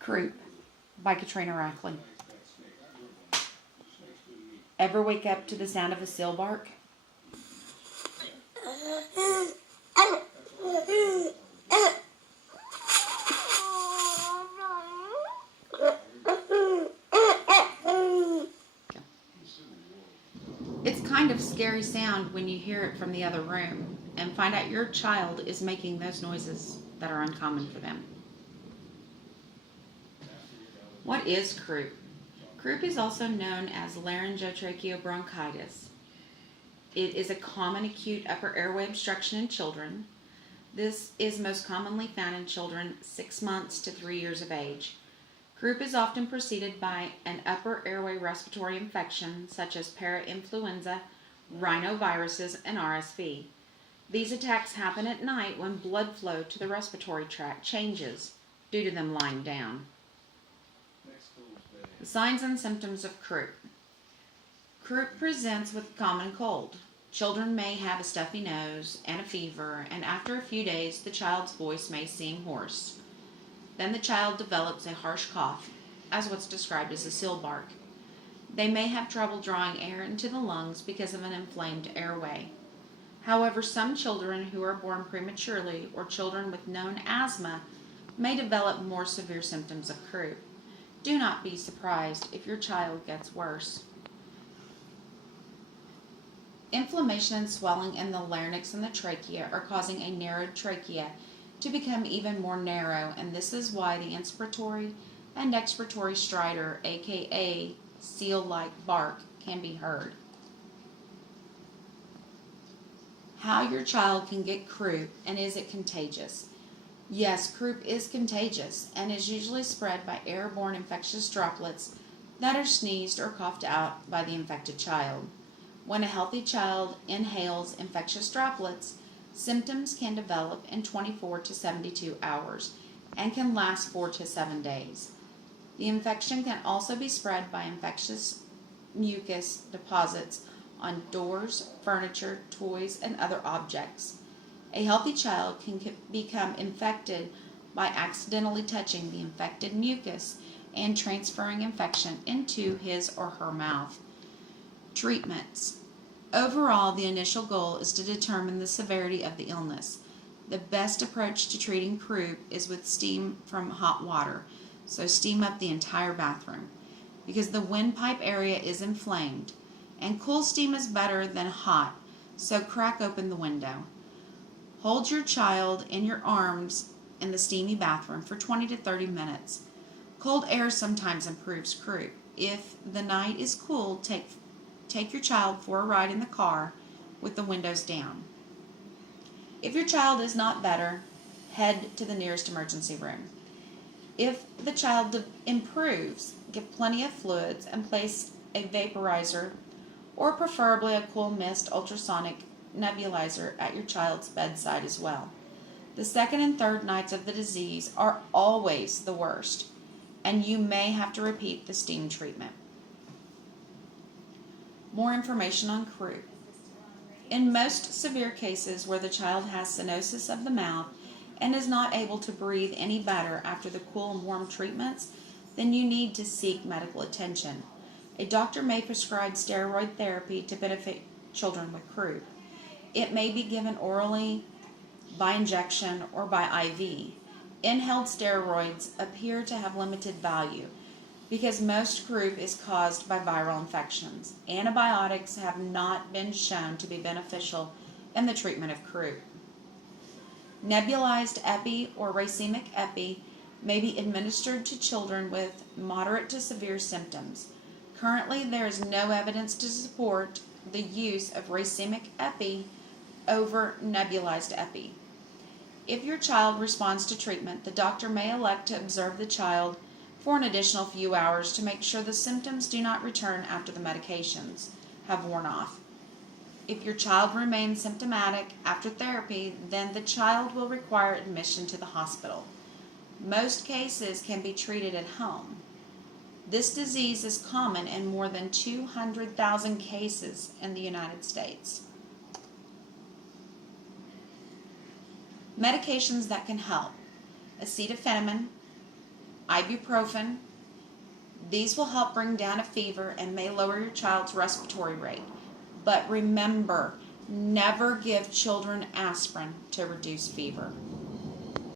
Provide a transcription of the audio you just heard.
Croup by Katrina Rackley. Ever wake up to the sound of a seal bark? It's kind of scary sound when you hear it from the other room and find out your child is making those noises that are uncommon for them. What is croup? Croup is also known as laryngotracheobronchitis. It is a common acute upper airway obstruction in children. This is most commonly found in children 6 months to 3 years of age. Croup is often preceded by an upper airway respiratory infection such as parainfluenza, rhinoviruses, and RSV. These attacks happen at night when blood flow to the respiratory tract changes due to them lying down. The signs and symptoms of croup. Croup presents with common cold. Children may have a stuffy nose and a fever, and after a few days the child's voice may seem hoarse. Then the child develops a harsh cough, as what's described as a seal bark. They may have trouble drawing air into the lungs because of an inflamed airway. However, some children who are born prematurely or children with known asthma may develop more severe symptoms of croup. Do not be surprised if your child gets worse. Inflammation and swelling in the larynx and the trachea are causing a narrowed trachea to become even more narrow, and this is why the inspiratory and expiratory stridor, aka seal-like bark, can be heard. How your child can get croup, and is it contagious? Yes, croup is contagious and is usually spread by airborne infectious droplets that are sneezed or coughed out by the infected child. When a healthy child inhales infectious droplets, symptoms can develop in 24 to 72 hours and can last 4 to 7 days. The infection can also be spread by infectious mucus deposits on doors, furniture, toys, and other objects. A healthy child can become infected by accidentally touching the infected mucus and transferring infection into his or her mouth. Treatments. Overall, the initial goal is to determine the severity of the illness. The best approach to treating croup is with steam from hot water, so steam up the entire bathroom, because the windpipe area is inflamed, and cool steam is better than hot, so crack open the window. Hold your child in your arms in the steamy bathroom for 20 to 30 minutes. Cold air sometimes improves croup. If the night is cool, take your child for a ride in the car with the windows down. If your child is not better, head to the nearest emergency room. If the child improves, give plenty of fluids and place a vaporizer or preferably a cool mist ultrasonic nebulizer at your child's bedside as well. The second and third nights of the disease are always the worst, and you may have to repeat the steam treatment. More information on croup. In most severe cases where the child has cyanosis of the mouth and is not able to breathe any better after the cool and warm treatments, then you need to seek medical attention. A doctor may prescribe steroid therapy to benefit children with croup. It may be given orally, by injection, or by IV. Inhaled steroids appear to have limited value because most croup is caused by viral infections. Antibiotics have not been shown to be beneficial in the treatment of croup. Nebulized epi or racemic epi may be administered to children with moderate to severe symptoms. Currently, there is no evidence to support the use of racemic epi over nebulized epi. If your child responds to treatment, the doctor may elect to observe the child for an additional few hours to make sure the symptoms do not return after the medications have worn off. If your child remains symptomatic after therapy, then the child will require admission to the hospital. Most cases can be treated at home. This disease is common in more than 200,000 cases in the United States. Medications that can help: acetaminophen, ibuprofen. These will help bring down a fever and may lower your child's respiratory rate. But remember, never give children aspirin to reduce fever.